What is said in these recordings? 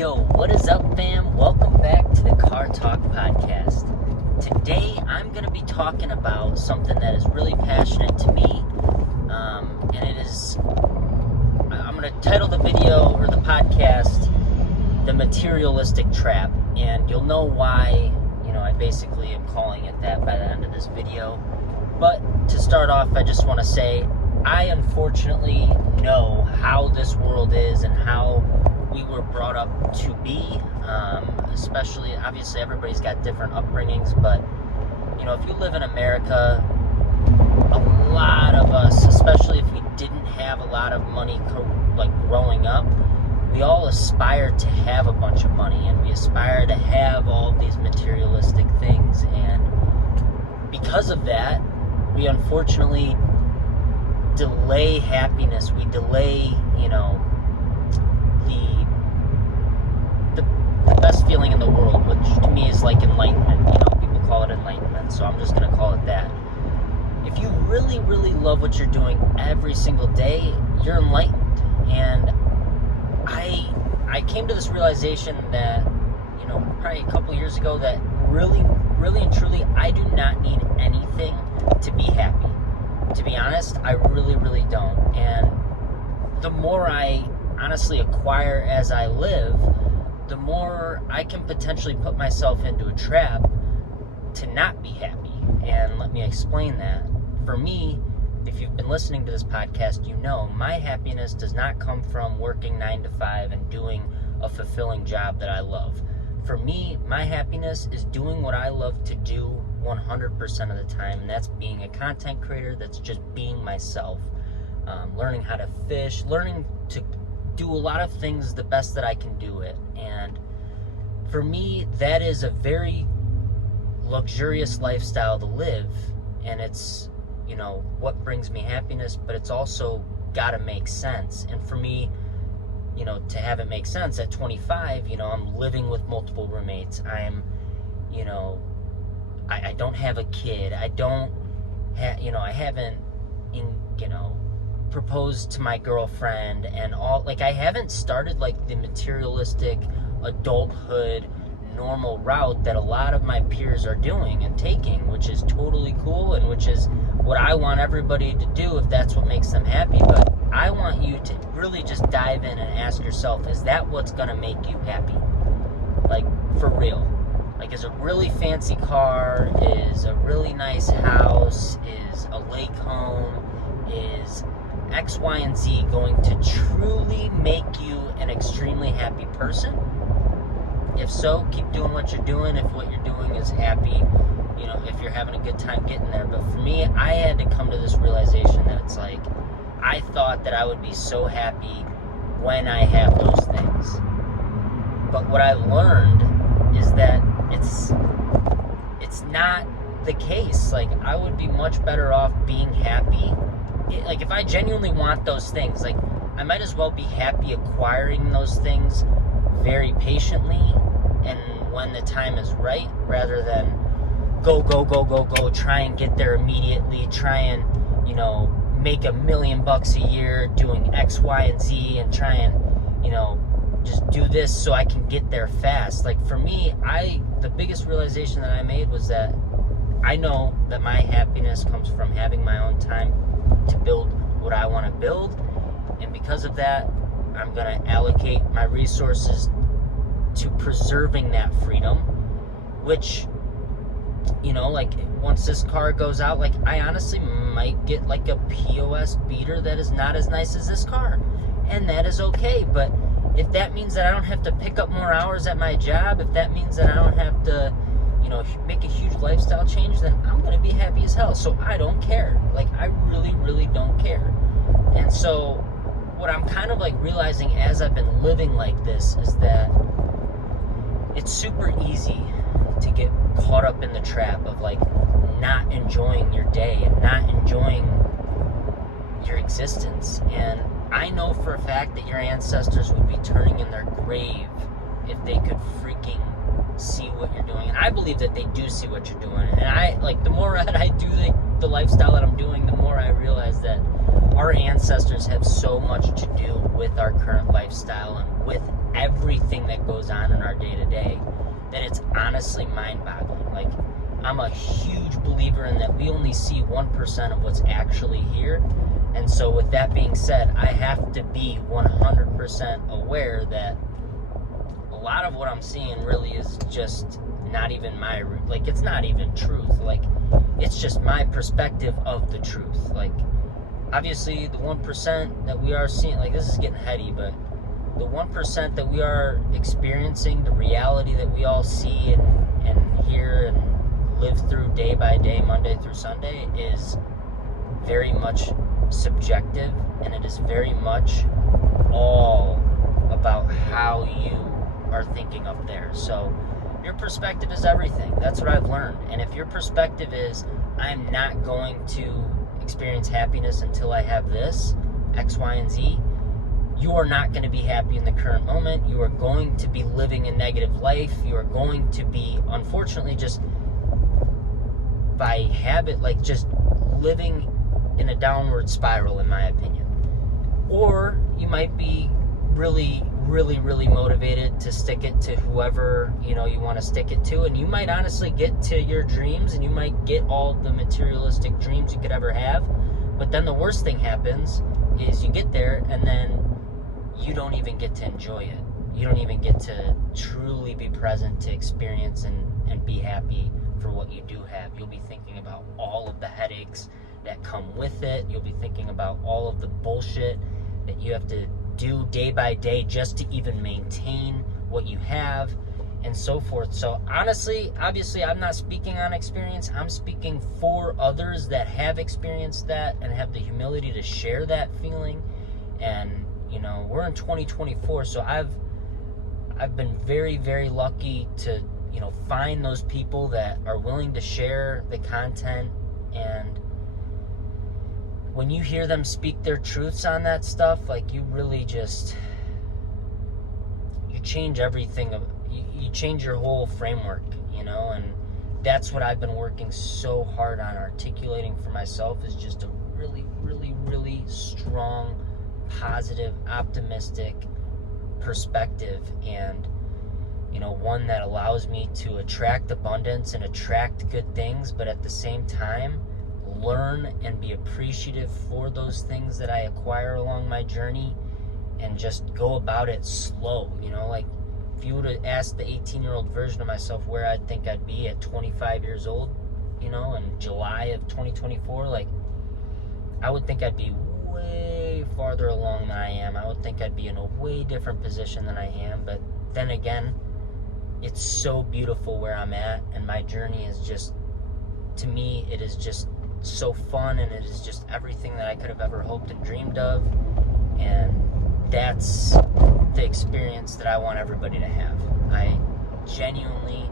Yo, what is up, fam? Welcome back to the Car Talk Podcast. Today, I'm going to be talking about something that is really passionate to me, and it is, I'm going to title the video, or the podcast, The Materialistic Trap, and you'll know why, I basically am calling it that by the end of this video. But to start off, I just want to say, I unfortunately know how this world is and how we were brought up to be, especially, obviously everybody's got different upbringings, but, if you live in America, a lot of us, especially if we didn't have a lot of money, growing up, we all aspire to have a bunch of money, and we aspire to have all these materialistic things, and because of that, we unfortunately delay happiness. We delay, the best feeling in the world, which to me is like enlightenment. People call it enlightenment, so I'm just going to call it that. If you really, really love what you're doing every single day, you're enlightened. And I came to this realization that, probably a couple years ago, that really, really and truly, I do not need anything to be happy. To be honest, I really, really don't. And the more I honestly acquire as I live, the more I can potentially put myself into a trap to not be happy. And let me explain that. For me, if you've been listening to this podcast, my happiness does not come from working 9 to 5 and doing a fulfilling job that I love. For me, my happiness is doing what I love to do 100% of the time, and that's being a content creator, that's just being myself, learning how to fish, learning to do a lot of things the best that I can do it. And for me, that is a very luxurious lifestyle to live, and it's, what brings me happiness, but it's also got to make sense. And for me, to have it make sense at 25, I'm living with multiple roommates. I'm, I don't have a kid. I don't have, I haven't, proposed to my girlfriend and all. I haven't started, the materialistic adulthood normal route that a lot of my peers are doing and taking, which is totally cool, and which is what I want everybody to do if that's what makes them happy. But I want you to really just dive in and ask yourself, is that what's going to make you happy? For real. Is a really fancy car, is a really nice house, is a lake home, is X, Y, and Z going to truly make you an extremely happy person? If so, keep doing what you're doing. If what you're doing is happy, if you're having a good time getting there. But for me, I had to come to this realization that it's I thought that I would be so happy when I have those things. But what I learned is that it's not the case. I would be much better off being happy. If I genuinely want those things, I might as well be happy acquiring those things very patiently and when the time is right, rather than go, try and get there immediately, try and, make $1 million a year doing X, Y, and Z, and try and, just do this so I can get there fast. For me, the biggest realization that I made was that I know that my happiness comes from having my own time to build what I want to build, and because of that, I'm going to allocate my resources to preserving that freedom, which, once this car goes out, I honestly might get a POS beater that is not as nice as this car, and that is okay. But if that means that I don't have to pick up more hours at my job, if that means that I don't have to, make a huge lifestyle change, then I'm going to be happy as hell. So I don't care. I really, really don't care. And so what I'm kind of realizing as I've been living like this is that it's super easy to get caught up in the trap of not enjoying your day and not enjoying your existence. And I know for a fact that your ancestors would be turning in their grave if they could freaking see what you're doing. And I believe that they do see what you're doing. And the more that I do the lifestyle that I'm doing, the more I realize that our ancestors have so much to do with our current lifestyle and with everything that goes on in our day-to-day, that it's honestly mind-boggling. Like, I'm a huge believer in that we only see 1% of what's actually here. And so with that being said, I have to be 100% aware that a lot of what I'm seeing really is just not even it's not even truth. Like, it's just my perspective of the truth. Like, obviously the 1% that we are seeing, like, this is getting heady, but the 1% that we are experiencing, the reality that we all see and hear and live through day by day, Monday through Sunday, is very much subjective, and it is very much all about how you are thinking up there. So your perspective is everything. That's what I've learned. And if your perspective is, I'm not going to experience happiness until I have this, X, Y, and Z, you are not going to be happy in the current moment. You are going to be living a negative life. You are going to be, unfortunately, just by habit, like, just living in a downward spiral, in my opinion. Or you might be really, really, really motivated to stick it to whoever, you want to stick it to, and you might honestly get to your dreams, and you might get all the materialistic dreams you could ever have. But then the worst thing happens is you get there, and then you don't even get to enjoy it. You don't even get to truly be present to experience and be happy for what you do have. You'll be thinking about all of the headaches that come with it. You'll be thinking about all of the bullshit that you have to do day by day just to even maintain what you have, and so forth. So honestly, obviously, I'm not speaking on experience. I'm speaking for others that have experienced that and have the humility to share that feeling. And we're in 2024, so I've been very, very lucky to find those people that are willing to share the content. And when you hear them speak their truths on that stuff, like, you really just, you change everything. You change your whole framework, and that's what I've been working so hard on articulating for myself, is just a really, really, really strong, positive, optimistic perspective, and one that allows me to attract abundance and attract good things, but at the same time learn and be appreciative for those things that I acquire along my journey, and just go about it slow. Like, if you would have asked the 18-year-old version of myself where I'd think I'd be at 25 years old, in July of 2024, like, I would think I'd be way farther along than I am. I would think I'd be in a way different position than I am. But then again, it's so beautiful where I'm at, and my journey is just, to me, it is just so fun, and it is just everything that I could have ever hoped and dreamed of. And that's the experience that I want everybody to have. I genuinely,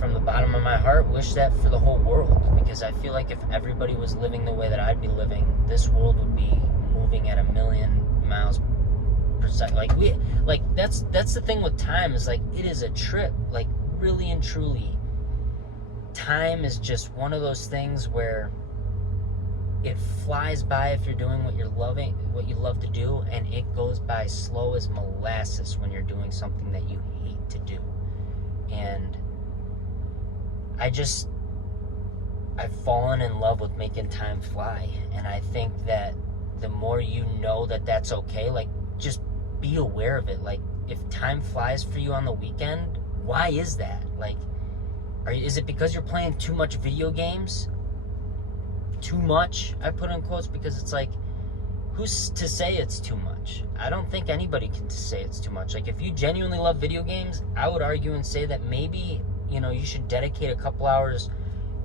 from the bottom of my heart, wish that for the whole world, because I feel like if everybody was living the way that I'd be living, this world would be moving at 1,000,000 miles per second. Like, that's the thing with time, is like, it is a trip. Like, really and truly, time is just one of those things where it flies by if you're doing what you love to do, and it goes by slow as molasses when you're doing something that you hate to do. And I've fallen in love with making time fly, and I think that the more you know that that's okay, like, just be aware of it. Like, if time flies for you on the weekend, why is that? Like, is it because you're playing too much video games? Too much, I put in quotes, because it's like, who's to say it's too much? I don't think anybody can say it's too much. Like, if you genuinely love video games, I would argue and say that maybe, you should dedicate a couple hours,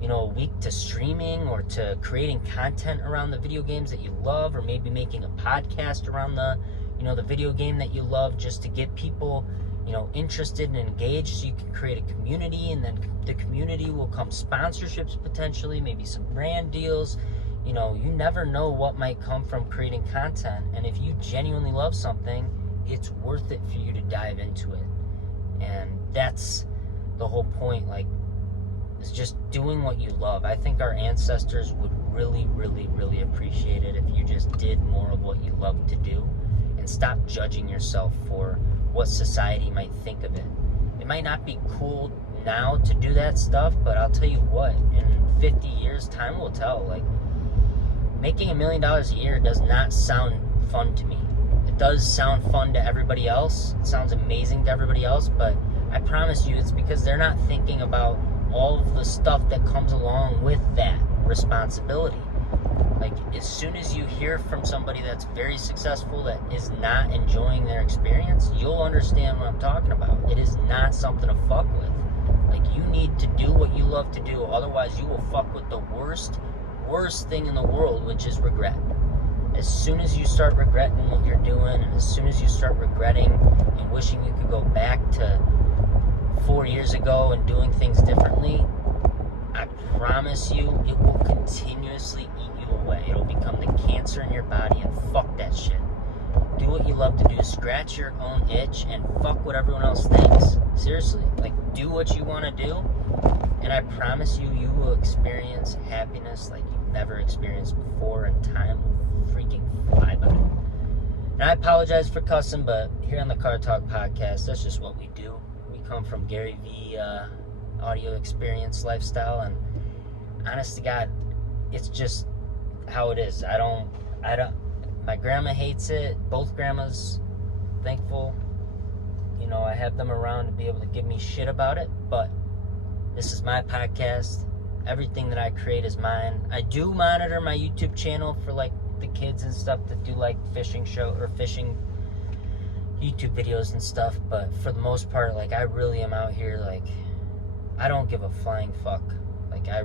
a week to streaming or to creating content around the video games that you love, or maybe making a podcast around the video game that you love, just to get people, interested and engaged, so you can create a community, and then the community will come sponsorships, potentially, maybe some brand deals. You never know what might come from creating content. And if you genuinely love something, it's worth it for you to dive into it. And that's the whole point, like, is just doing what you love. I think our ancestors would really, really, really appreciate it if you just did more of what you love to do, and stop judging yourself for what society might think of it. It might not be cool now to do that stuff, but I'll tell you what, in 50 years, time will tell. Like, making $1 million a year does not sound fun to me. It does sound fun to everybody else. It sounds amazing to everybody else, but I promise you it's because they're not thinking about all of the stuff that comes along with that responsibility. Like, as soon as you hear from somebody that's very successful that is not enjoying their experience, you'll understand what I'm talking about. It is not something to fuck with. Like, you need to do what you love to do, otherwise you will fuck with the worst thing in the world, which is regret. As soon as you start regretting what you're doing, and as soon as you start regretting and wishing you could go back to 4 years ago and doing things differently, I promise you it will continuously eat you away. It'll become the cancer in your body, and fuck that shit. Do what you love to do, scratch your own itch, and fuck what everyone else thinks. Seriously, like, do what you want to do, and I promise you, you will experience happiness like you've never experienced before, and time will freaking fly by. And I apologize for cussing, but here on the Car Talk podcast, that's just what we do. We come from Gary V audio experience lifestyle, and honest to God, it's just how it is. I don't my grandma hates it. Both grandmas, thankful, you know, I have them around to be able to give me shit about it, but this is my podcast. Everything that I create is mine. I do monitor my YouTube channel for, like, the kids and stuff that do, like, fishing YouTube videos and stuff, but for the most part, like, I really am out here, like, I don't give a flying fuck. Like, I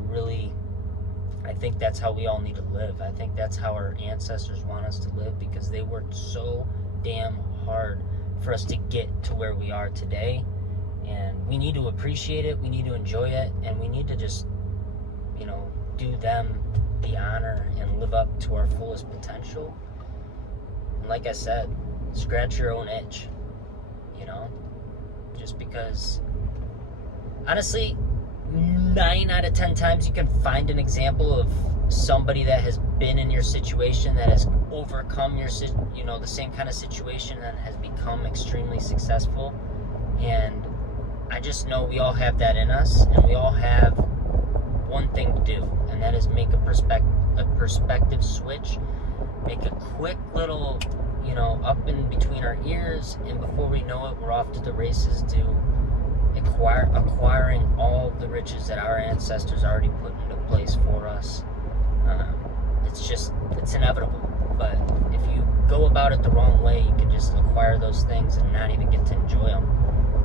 think that's how we all need to live. I think that's how our ancestors want us to live, because they worked so damn hard for us to get to where we are today, and we need to appreciate it, we need to enjoy it, and we need to just, you know, do them the honor and live up to our fullest potential. And like I said, scratch your own itch, you know, just because, honestly, 9 out of 10 times you can find an example of somebody that has been in your situation, that has overcome your, you know, the same kind of situation, and has become extremely successful. And I just know we all have that in us, and we all have one thing to do, and that is make a perspective switch, make a quick little, you know, up in between our ears, and before we know it, we're off to the races to acquiring all the riches that our ancestors already put into place for us. It's inevitable, but if you go about it the wrong way, you can just acquire those things and not even get to enjoy them.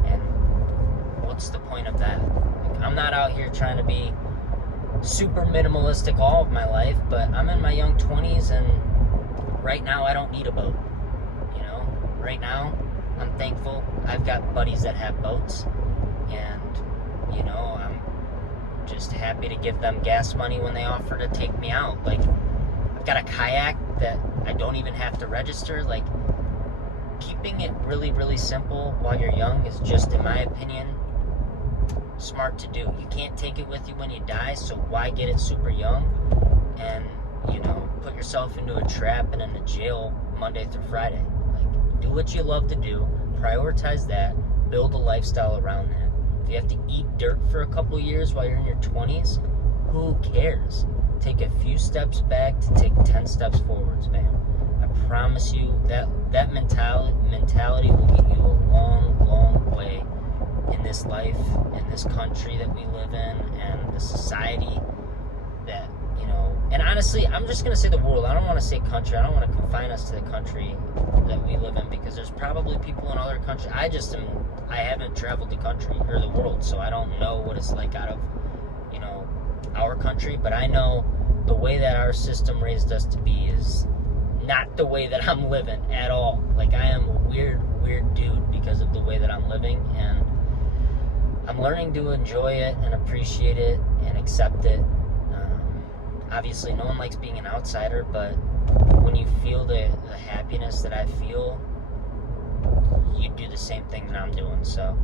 And what's the point of that? Like, I'm not out here trying to be super minimalistic all of my life, but I'm in my young 20s, and right now I don't need a boat. You know, right now I'm thankful I've got buddies that have boats, and, you know, I'm just happy to give them gas money when they offer to take me out. Like, I've got a kayak that I don't even have to register. Like, keeping it really, really simple while you're young is just, in my opinion, smart to do. You can't take it with you when you die, so why get it super young and, you know, put yourself into a trap and into jail Monday through Friday? Like, do what you love to do, prioritize that, build a lifestyle around that. If you have to eat dirt for a couple years while you're in your 20s, who cares? Take a few steps back to take 10 steps forwards, man. I promise you that mentality will get you a long, long way in this life, in this country that we live in, and the society that, you know, and honestly, I'm just going to say the world. I don't want to say country. I don't want to confine us to the country that we live in, because there's probably people in other countries. I haven't traveled the country or the world, so I don't know what it's like out of, you know, our country, but I know the way that our system raised us to be is not the way that I'm living at all. Like, I am a weird dude because of the way that I'm living, and I'm learning to enjoy it and appreciate it and accept it. Obviously, no one likes being an outsider, but when you feel the happiness that I feel, you do the same thing that I'm doing. So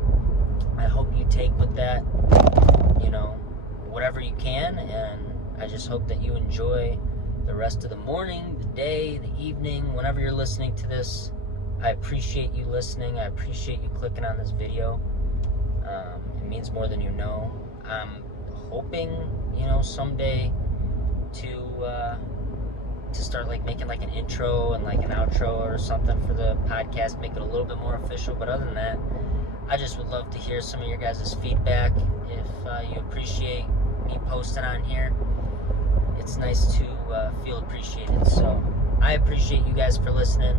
I hope you take with that, you know, whatever you can, and I just hope that you enjoy the rest of the morning, the day, the evening, whenever you're listening to this I appreciate you listening. I appreciate you clicking on this video. It means more than you know. I'm hoping, someday to start like making like an intro and like an outro or something for the podcast, make it a little bit more official. But other than that, I just would love to hear some of your guys' feedback. If you appreciate me posting on here, it's nice to feel appreciated. So I appreciate you guys for listening.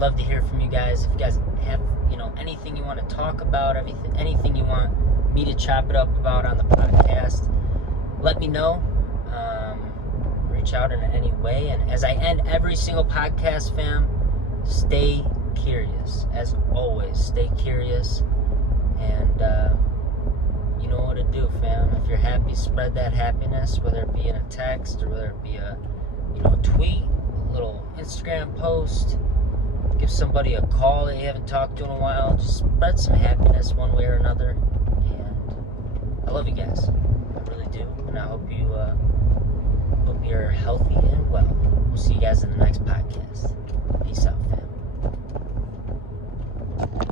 Love to hear from you guys. If you guys have anything you want to talk about, anything you want me to chop it up about on the podcast, let me know. Reach out in any way. And as I end every single podcast, fam, stay curious. As always, stay curious. And you know what to do, fam. If you're happy, spread that happiness, whether it be in a text or whether it be a tweet, a little Instagram post. Give somebody a call that you haven't talked to in a while. Just spread some happiness one way or another. And I love you guys. I really do. And I hope you're healthy and well. We'll see you guys in the next podcast.